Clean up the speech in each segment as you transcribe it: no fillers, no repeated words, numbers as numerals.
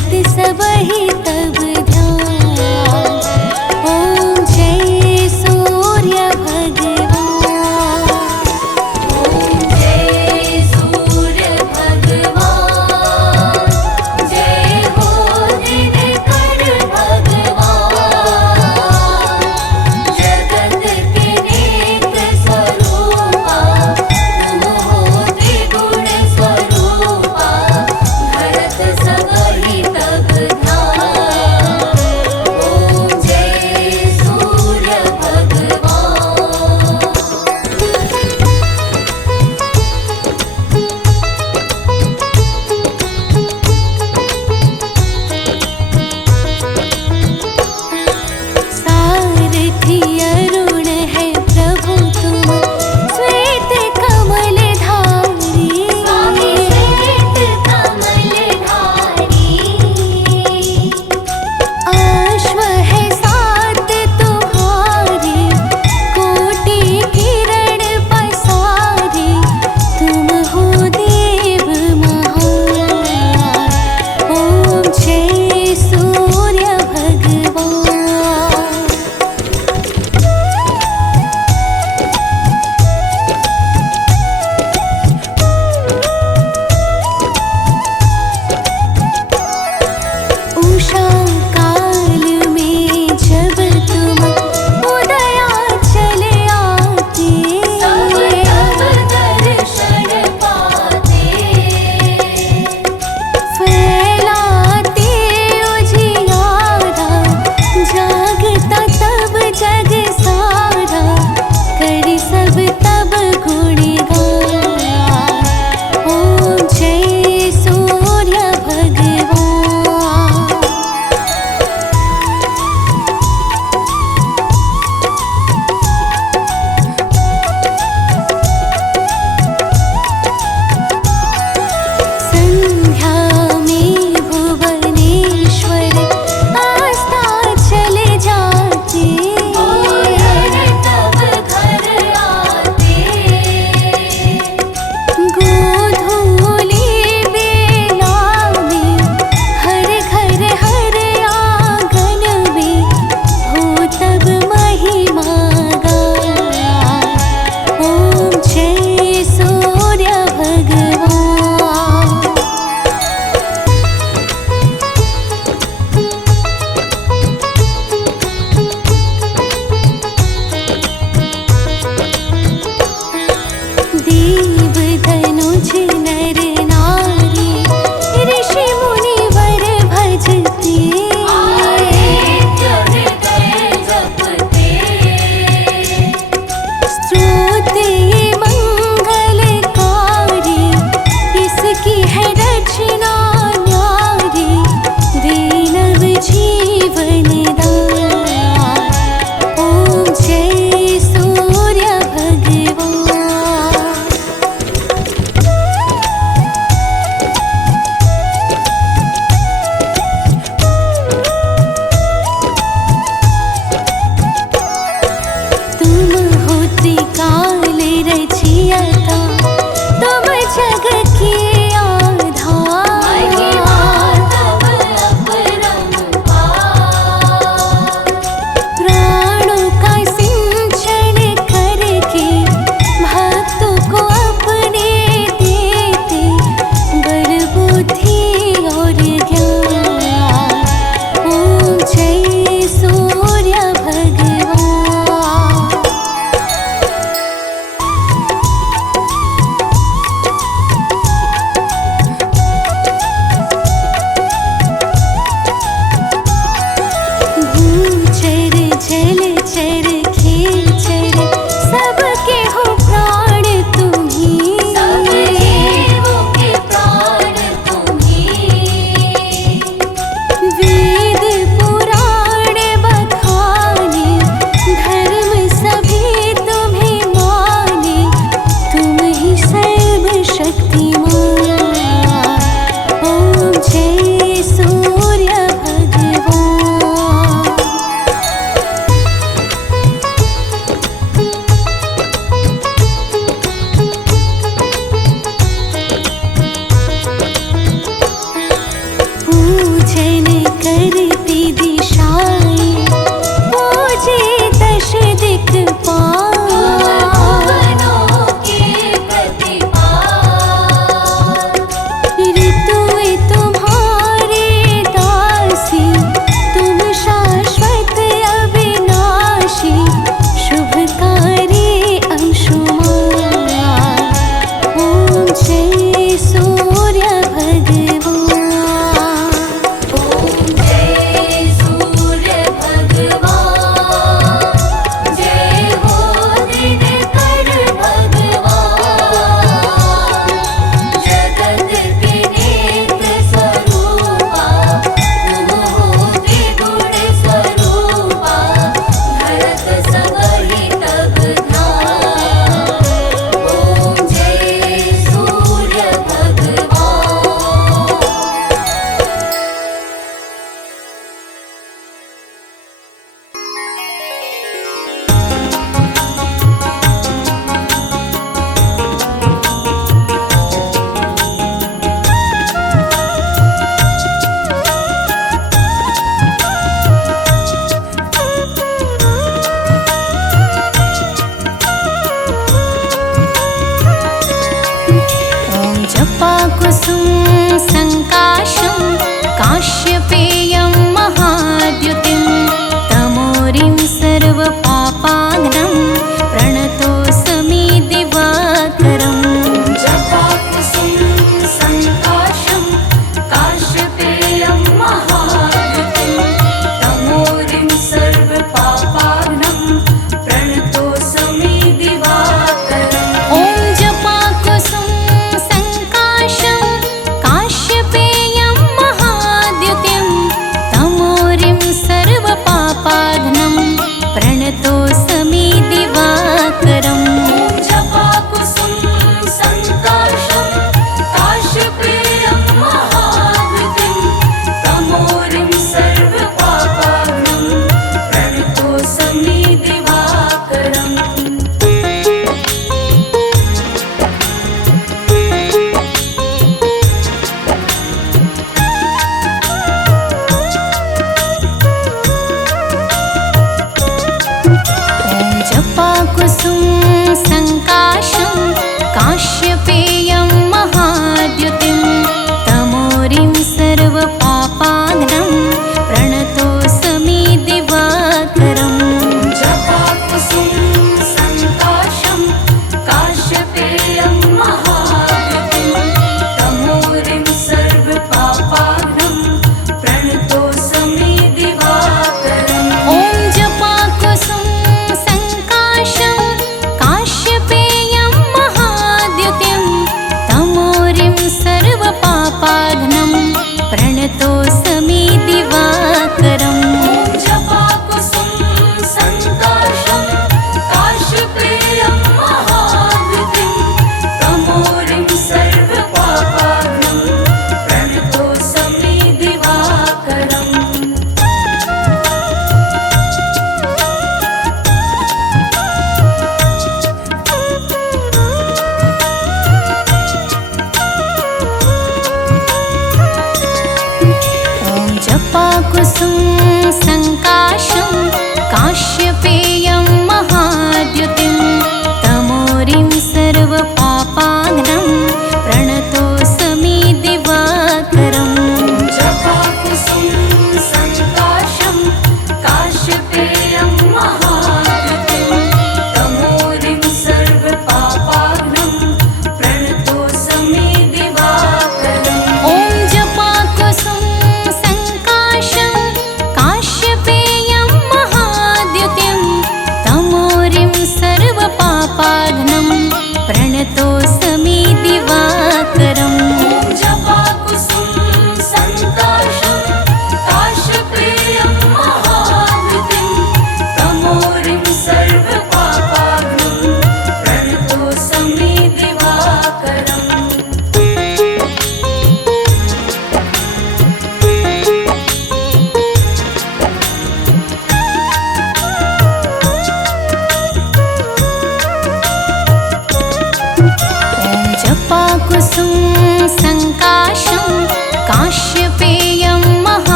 सबहि तब ध्यान।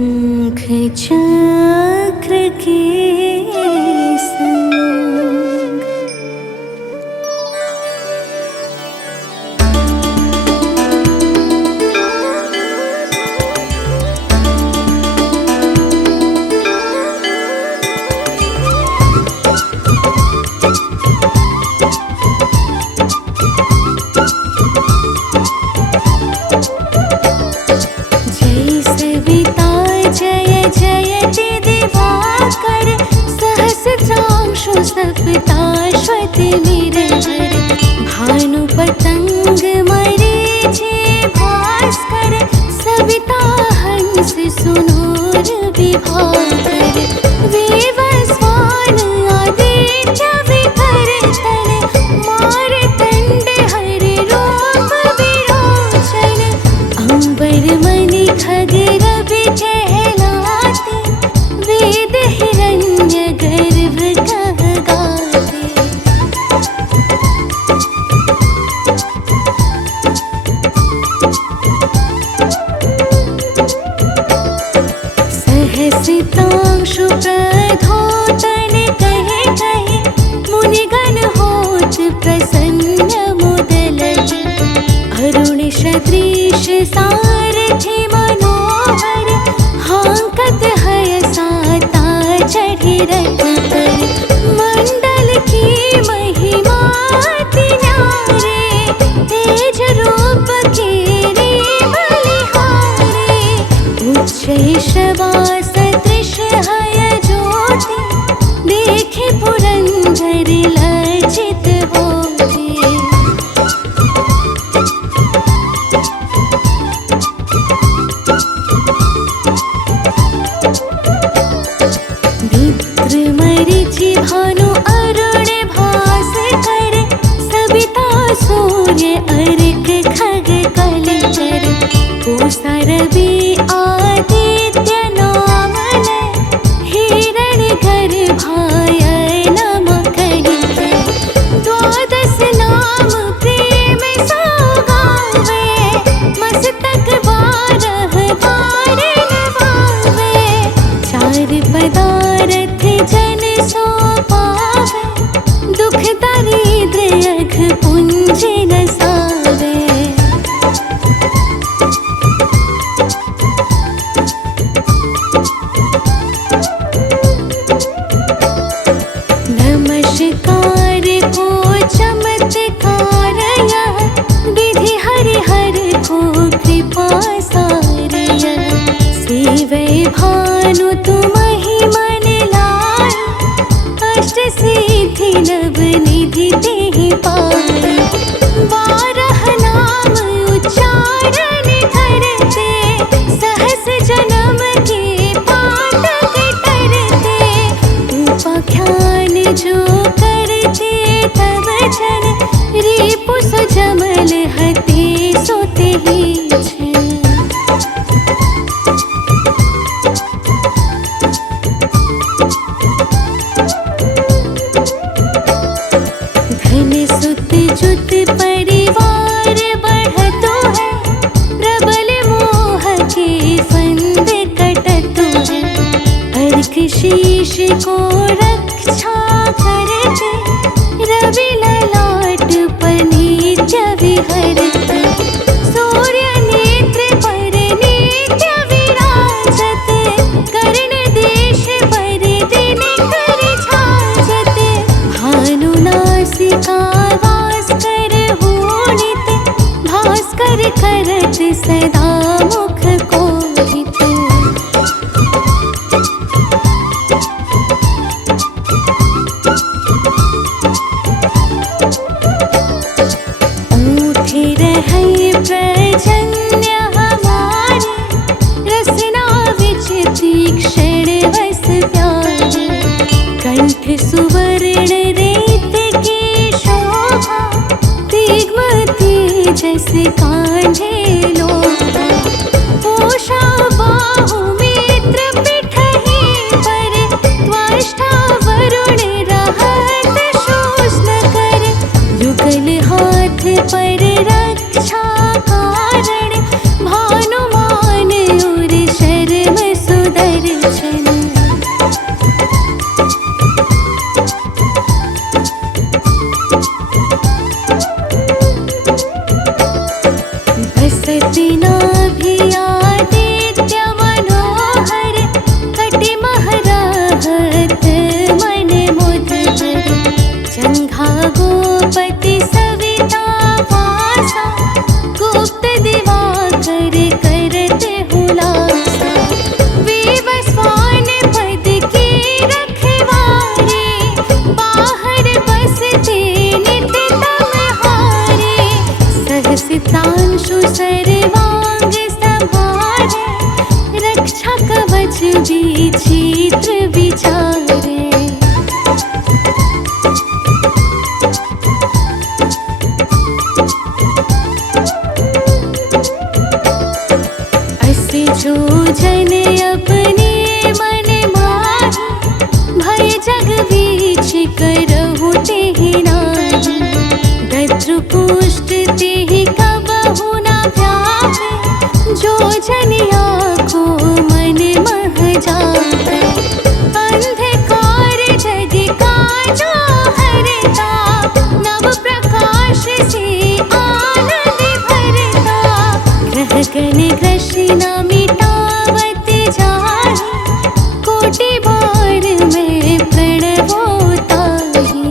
शंख चक्र के संग जय सविता जय जयति दिवाकर सहस्रांशु सप्ताश्वति निरंतर भानु पतंग मरीचि भास्कर सविता हंस सुनूर विभाकर वेवस्वान आदित्य विकर तन मारतंड हरि रूप विरोचन अंबर मणि खगेर कहलाते वेद हिरण्य गर्भ कह गाते। सहसितांशु प्रधोतन कहे कहे मुनिगण होत प्रसन्न मुदलज अरुण सदृश सारथि मनोहर हांकत है साता चढ़ी रथ पर मंडल की महिमा अति न्यारे तेज रूप के रे बलिहारे उच्च शवा सदृश है ज्योति देखे पुरंदर लज्जित होते। मित्र मरीचि भानु अरुण भास्कर सविता सूर्य अर्क खग कलचर पूषा रवि आदित्य नाम लय हिरण गर्भाय नम करिकर द्वादश नाम प्रेम सौगावे मस्तक बारह बार नवावे चार पदारथ जन सो पावे दुख दारिद्र्य अघ पुंज नसावे। नमस्कार को चमत्कार यह विधि हरिहर को कृपा सार यह सेवै भानु तुम ही मन लाए अष्ट सिद्धि नव निधि देहि पाए बारह नाम उच्चारण करते सहस जन्म के पातक तरते उपाख्यान जो करते तब जन रिपु सुजमल हते सोते ही छन। धन सुत जुत परिवार बढ़तो है प्रबल मोह के फंद कटतो है अर्क शीश को रक्षा करते रवि ललाट पर नित्य विहरते सूर्य नेत्र पर नित्य विराजते कर्ण देश पर दिन कर छाजते भानु नासिका वास कर होनित भास्कर करत सदा मुख कोहित। ऊठे रह जाहि, कोटि बार मैं प्रणवोताहि।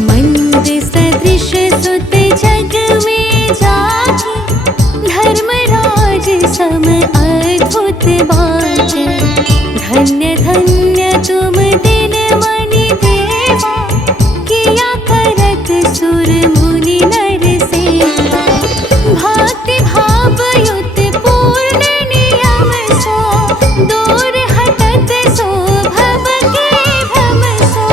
मंद सदृश सुत जग में जाहि, धर्मराज सम अद्भुत बाटे। धन्य धन्य तुम दिन मनि देवा, किया करत सुर मुनि नर सेवा। भक्ति भाव युत पूर्ण नियम सो, दूर हटत सो भव के भ्रम सो।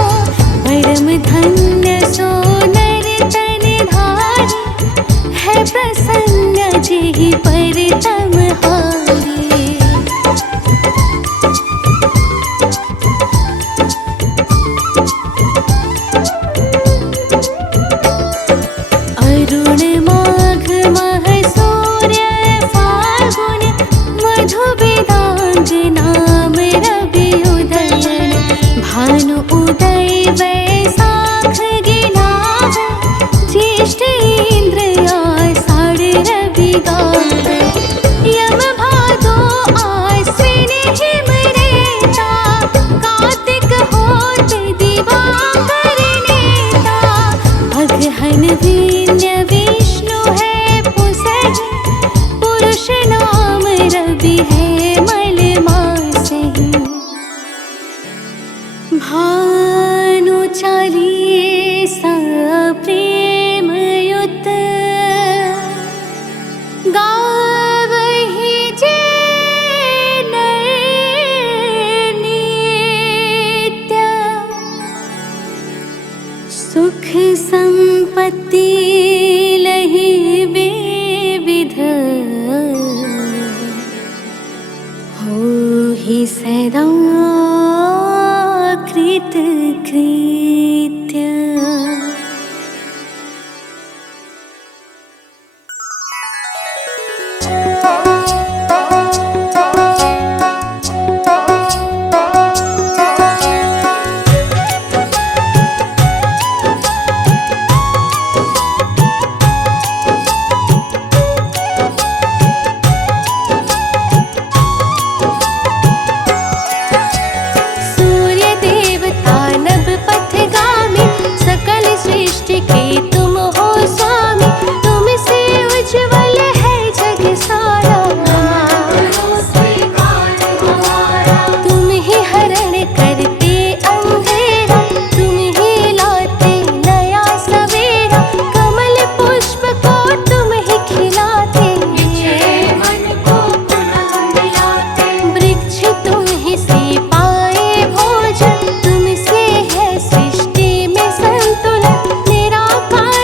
परम धन्य सो नर तन धारी, है प्रसन्न जेहि परतम हारी। अरुण माघ मह सूर्य फाल्गुन, मधु वेदांग नाम रवि उदयन। भानु उदय वैशाख गिनावे, ज्येष्ठ इंद्र आषाढ़ रवि गावे। यम भादो आश्विन हिम रेता, कार्तिक होत दिवाकर नेता। अगहन वीर्य विष्णु है पुसहि, पुरुष नाम रवि है मल मासहि। भानु चालीसा प्रेम युत, गावहि जे नर नित्य। सुख संपत्ति लहि विविध, होहि सदा कृत कृत्य। सूर्य देवता नभ पथगामी, सकल सृष्टि के तुम हो स्वामी। तुमसे उज्ज्वल है जग सारा, तुम ही हरण करते अंधेरा। तुम ही लाते नया सवेरा, कमल पुष्प को तुम ही खिलाते। वृक्ष तुम ही से पाए भोजन, तुमसे है सृष्टि में संतुलन। निराकार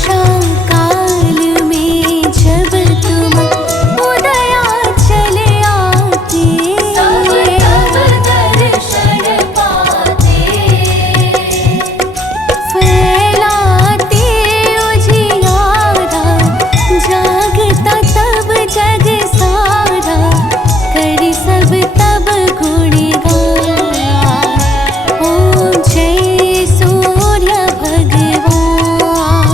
उषा काल में जब तुम उदया चले आते, सब तब दर्शन पाते। फैलाते उजियारा, जागता तब जग सारा, करी सब तब गुणगान। ओम जय सूर्य भगवान।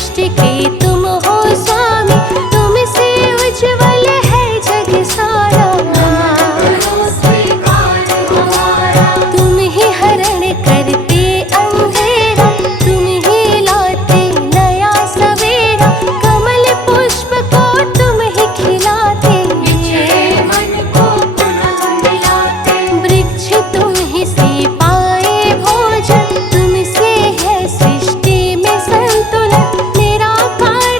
सृष्टि के तुम हो स्वामी, तुमसे उज्ज्वल है जग सारा। तुम ही हरण करते अंधेरा, तुम ही लाते नया सवेरा, कमल पुष्प को तुम ही खिलाते, मन को पुनः मिलाते। वृक्ष तुम ही से पाए भोजन, तुमसे है सृष्टि में संतुलन, निराकार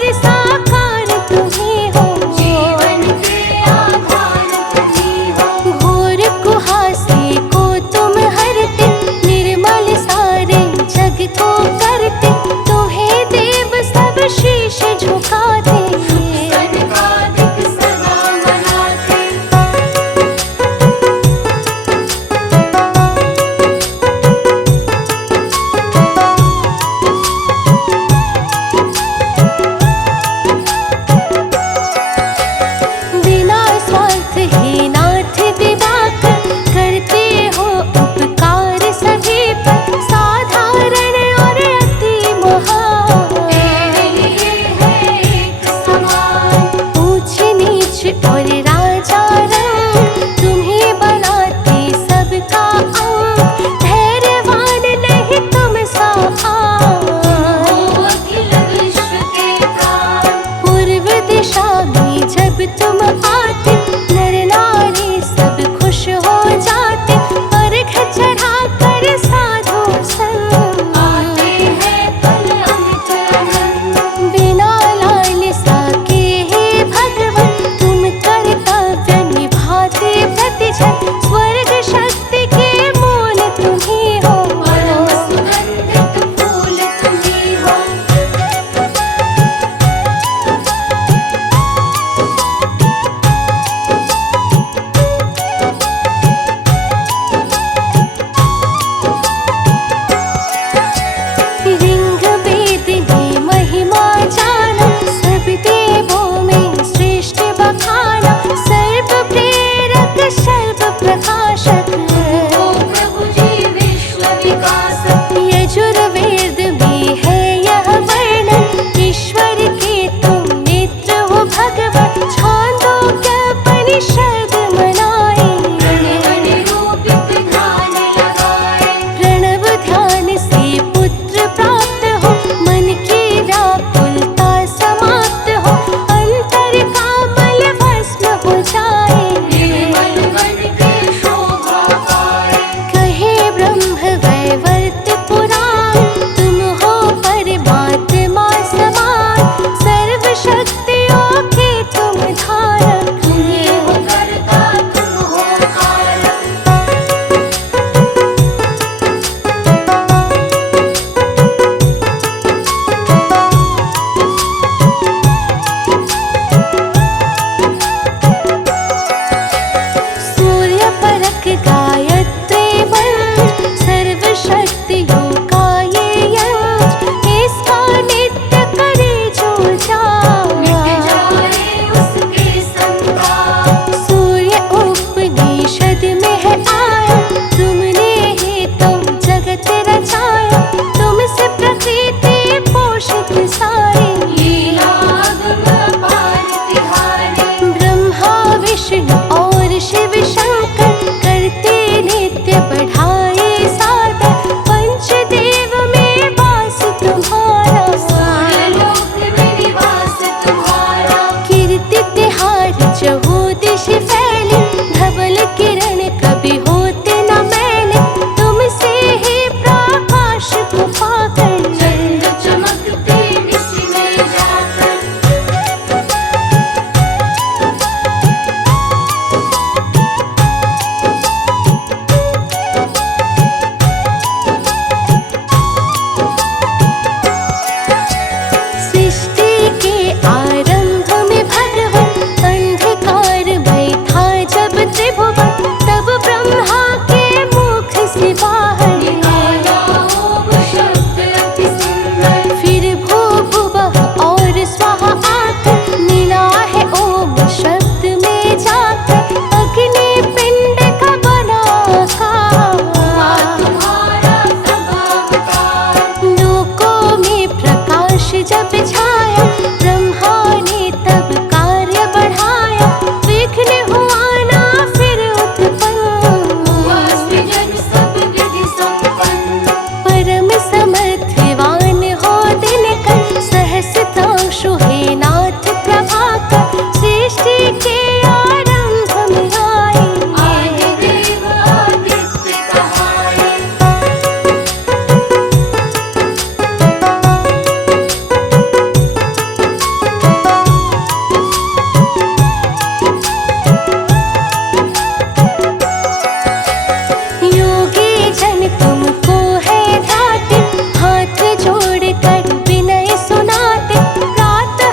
सुझाया, ब्रह्मा ने तब कार्य बढ़ाया, विघ्न हुआ ना फिर उत्पन्न, हुआ सृजन सब विधि संपन्न। परम समर्थिवान हो दिनकर, सहस्त्रांशु हे नाथ प्रभाकर, सृष्टि के आरंभ में आए, आए देव आदित्य कहाए। योगी जन तुमको है ध्याते, हाथ जोड़ कर विनय सुनाते, प्रातः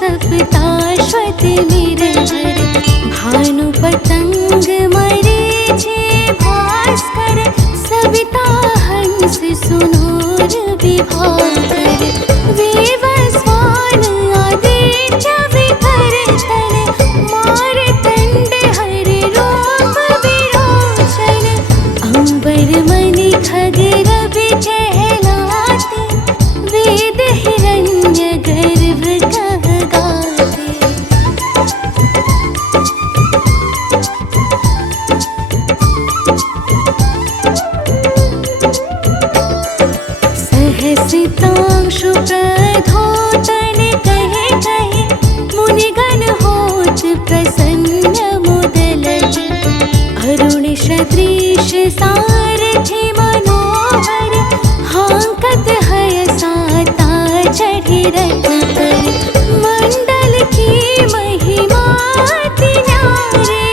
सप्ताश्वत निरहर भानु पतंग मरीचि भास्कर सविता हंस सुनूर विभाकर वेवस्वान आदित्य विकर्तन मारतंड हरि रूप विरोचन अंबर मणि खगरवि कहलाते वेद हिरण्य गर्भ कहगाते। सहसितांशु प्रधोतन कहे कहे मुनिगण होत प्रसन्न मुदलति अरुण सदृश सारथि मनोहर हांकत हय साता चढ़ि रथ पर मंडल की महिमा अति न्यारे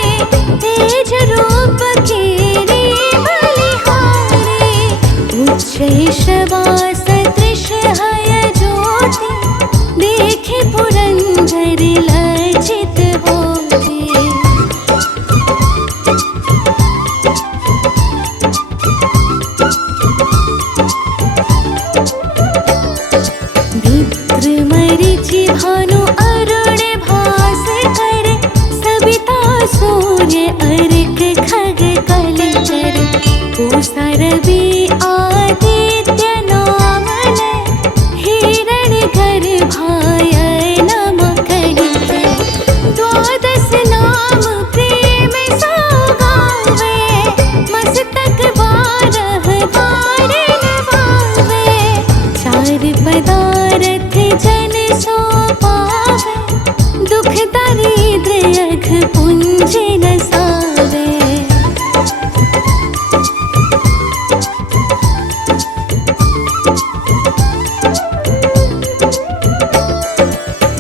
तेज रूप केरे बलिहारे उच्च शवास दृश्य हय ज्योति देखे पुरंदर लज्जित होते। मित्र मरीचि भानु अरुण भास्कर सविता सूर्य अर्क खग कलचर पूषा रवि आदित्य नाम लय हिरण गर्भाय नम कहिते द्वादश नाम प्रेम सौगावे मस्तक बारह बार नवावे चार पदारथ जन सो पावे दुख दरिद्र अघ पुंज नसावे।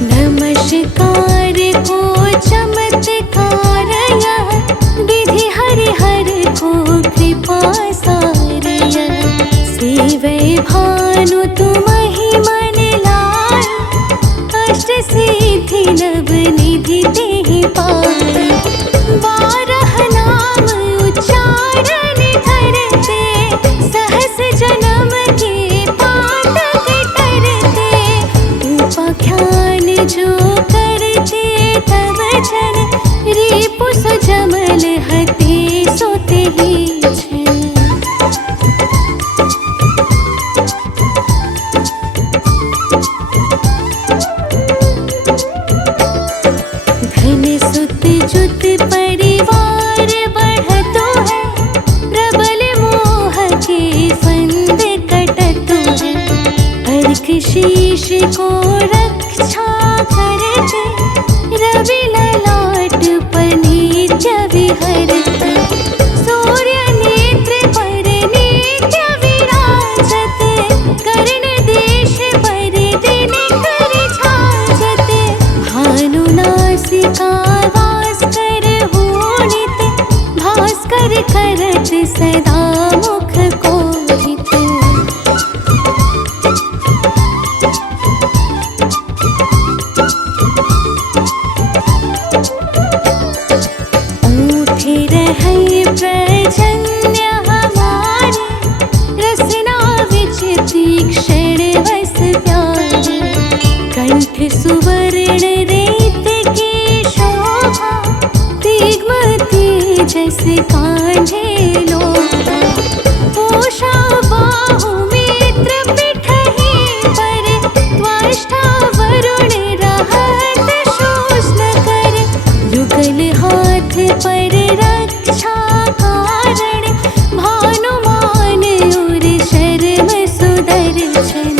नमस्कार को चमत्कार यह विधि हरिहर को कृपा सार यह सेवै भानु तुमहि मन लाय अष्ट सिद्धि नव निधि तेहि पाय बारह नाम उच्चारण करते सहस जन्म के पातक करते उपाख्यान जो करते तब जन रिपु सुजमल हते सोते ही छन। धन सुत जुत परिवार बढ़तो है प्रबल मोह के फंद कटतो है अर्क शीश को रक्षा करते रवि ललाट पर नित्य विहरते सूर्य नेत्र पर नित्य विराजत कर्ण देश पर दिन कर छाजते भानु नासिका वास कर होनित भास्कर करत सदा मुख कोहित। ऊठे रहै प्रजन्य हमारे रसना विच तीक्ष्ण वस प्यारे कंठ सुवर्ण रेत की शोभा दिग्म तेजस कांधे लोभा पूषा बाहु मित्र पिठहि पर त्वष्टा वरुण रहत शोषण कर युगल हाथ पर रक्षा कारण भानुमान और शर्म सुदर्शन।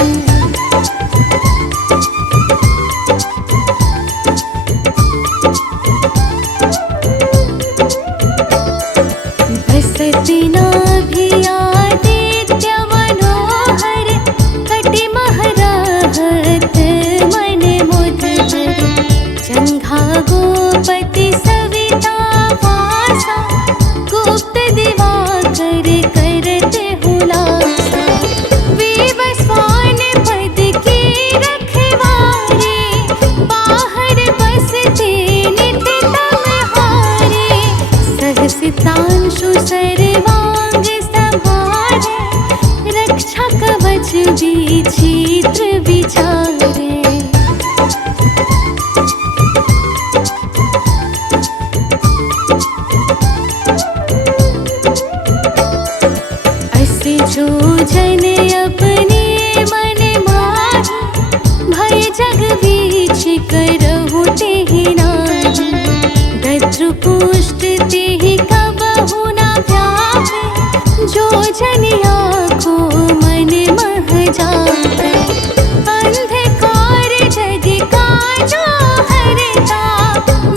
वीच करहु तेहि नाही, दद्रुपुष्ट तेहि कबहु न व्यापे, जो जनिया को मन मह जापे। अंधकार जग काजा हरता,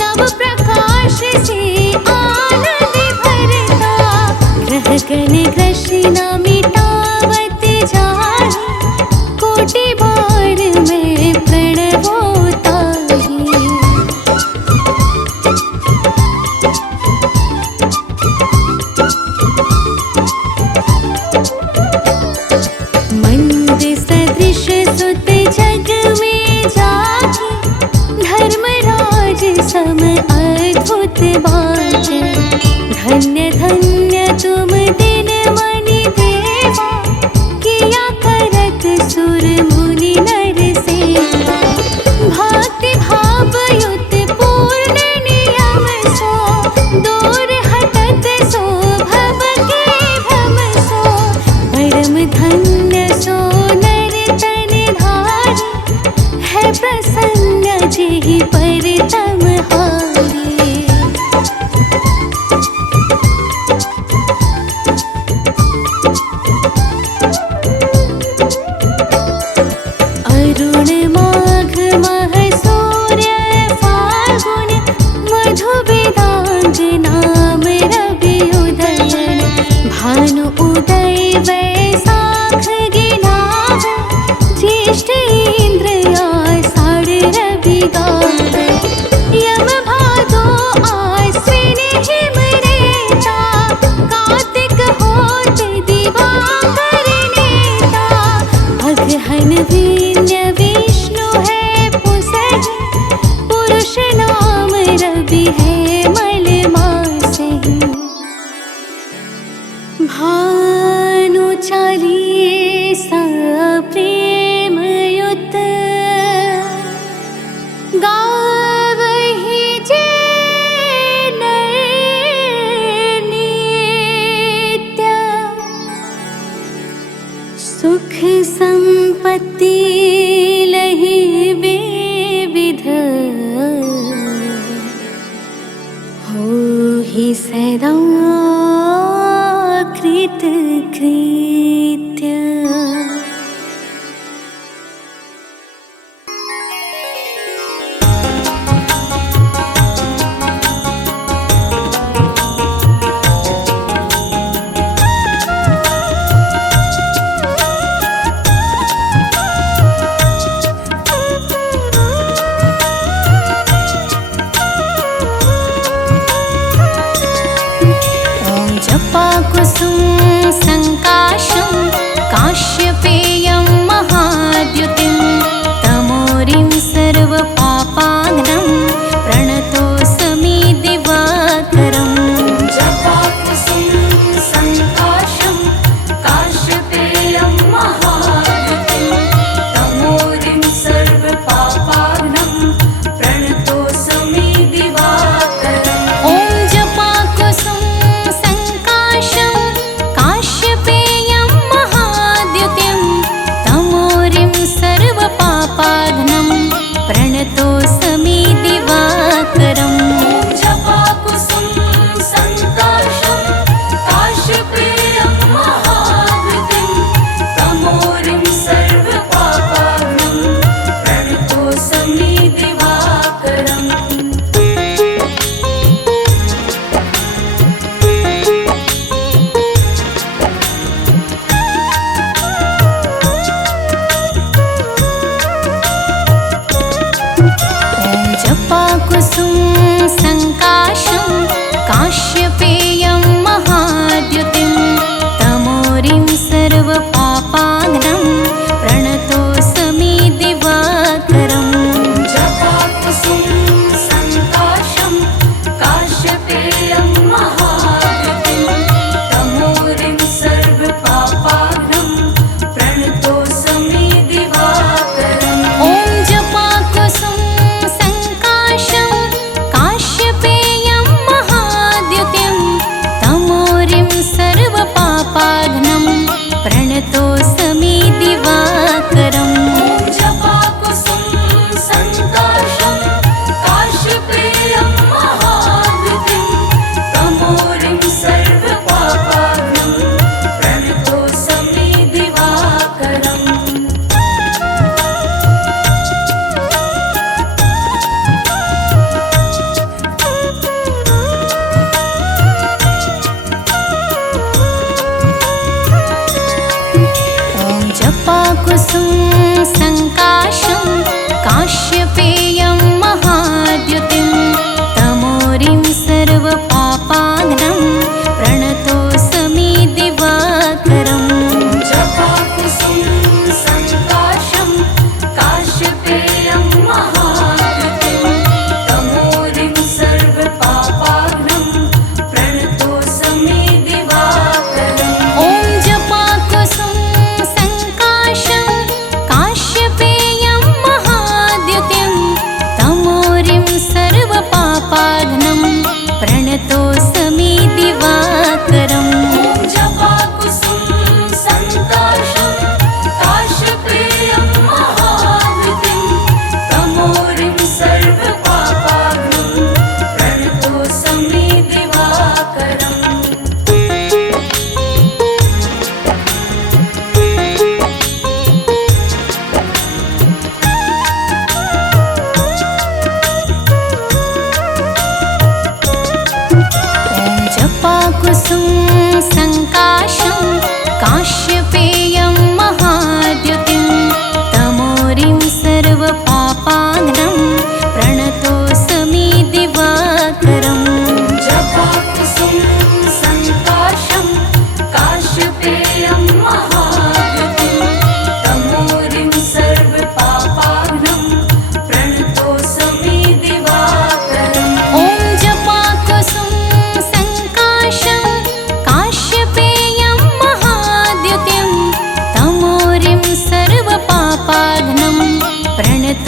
नव प्रकाश से आनंद भरता। ग्रह गण ग्रसिन मिटावत जाहि, कोटि बार में प्रणवो ताहि। मंद सदृश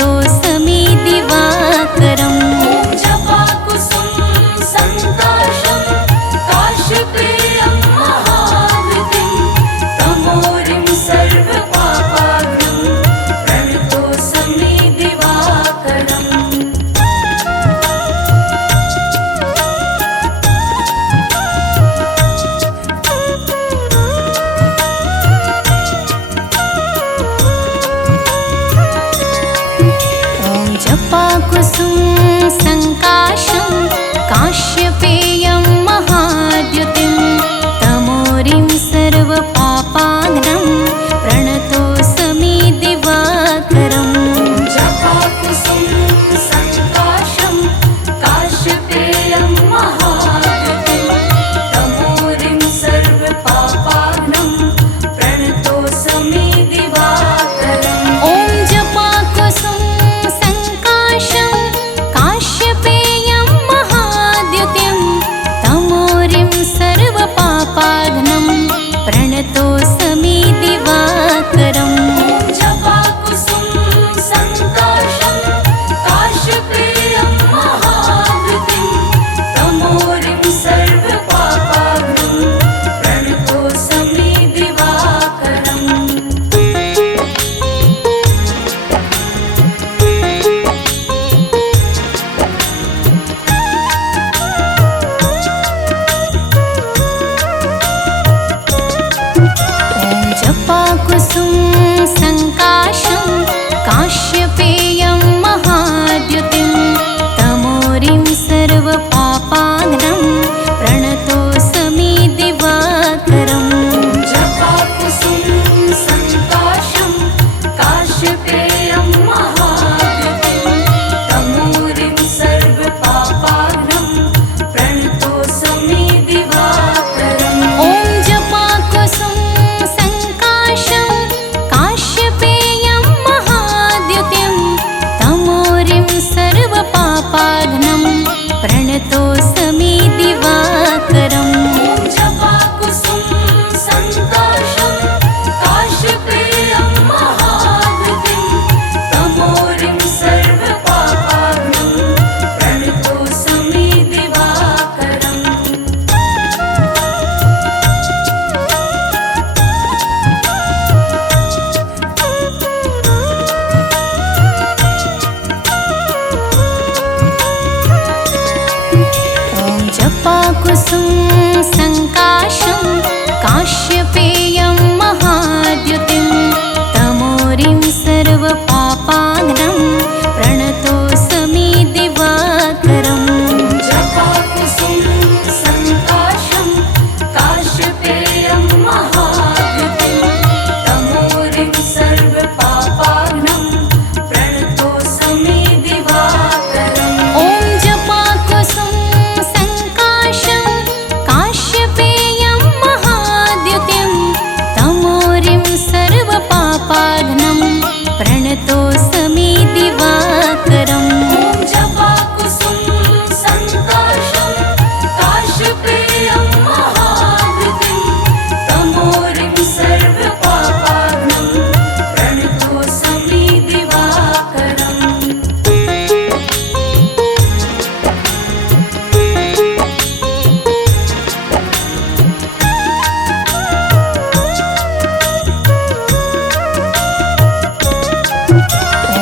प्रणतोऽस्मि दिवाकरम् ॐ जपाकुसुम सङ्काशं काश्यपेयं महावृतिं तमोरिं सर्वपापाग्नं प्रणतोऽस्मि दिवाकरम् जपाकुसुम सङ्काशं काश्यपेयं महाद्युतिं तमोरिं सर्वपापाग्नं प्रणतोऽस्मि दिवाकरम् जपाकुसुम सङ्काशं काश्यपेयं महावृतिं तमोरिं सर्वपापाग्नं प्रणतोऽस्मि दिवाकरम् ॐ जपाकुसुम सङ्काशं काश्यपेयं महाद्युतिं तमोरिं सर्वपापाग्नं प्रणतोऽस्मि दिवाकरम् जपाकुसुम सङ्काशं काश्यपेयं महावृतिं तमोरिं सर्वपापाग्नं प्रणतोऽस्मि दिवाकरम् जपाकुसुम सङ्काशं काश्यपेयं महाद्युतिं तमोरिं सर्वपापाग्नं प्रणतोऽस्मि दिवाकरम् जपाकुसुम सङ्काशं काश्यपेयं महावृतिं तमोरिं सर्वपापाग्नं प्रणतोऽस्मि दिवाकरम् ॐ जपाकुसुम सङ्काशं काश्यपेयं महाद्युतिं तमोरिं सर्वपापाग्नं प्रणतोऽस्मि दिवाकरम् जपाकुसुम सङ्काशं काश्यपेयं महावृतिं तमोरिं सर्वपापाग्नं प्रणतोऽस्मि दिवाकरम् ॐ जपाकुसुम सङ्काशं काश्यपेयं महाद्युतिं तमोरिं सर्वपापाग्नं प्रणतोऽस्मि दिवाकरम् जपाकुसुम सङ्काशं काश्यपेयं महावृतिं तमोरिं सर्वपापाग्नं प्रणतोऽस्मि दिवाकरम् ॐ जपाकुसुम सङ्काशं काश्यपेयं महाद्युतिं तमोरिं सर्वपापाग्नं प्रणतोऽस्मि दिवाकरम् जपाकुसुम सङ्काशं काश्यपेयं महावृतिं तमोरिं सर्वपापाग्नं प्रणतोऽस्मि दिवाकरम्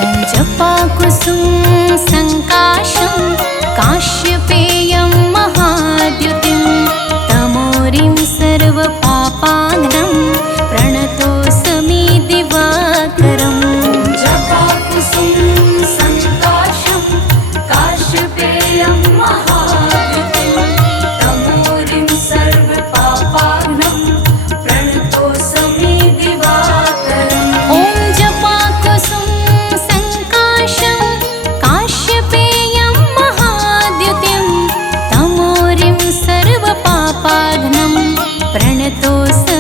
ॐ जपाकुसुम सङ्काशं काश्यपेयं महाद्युतिं तमोरिं सर्वपापाग्नं प्रणतोऽस्मि दिवाकरम् जपाकुसुम सङ्काशं काश्यपेयं महावृतिं तमोरिं सर्वपापाग्नं प्रणतोऽस्मि दिवाकरम् ॐ जपाकुसुम सङ्काशं काश्यपेयं महाद्युतिं तमोरिं सर्वपापाग्नं प्रणतोऽस्मि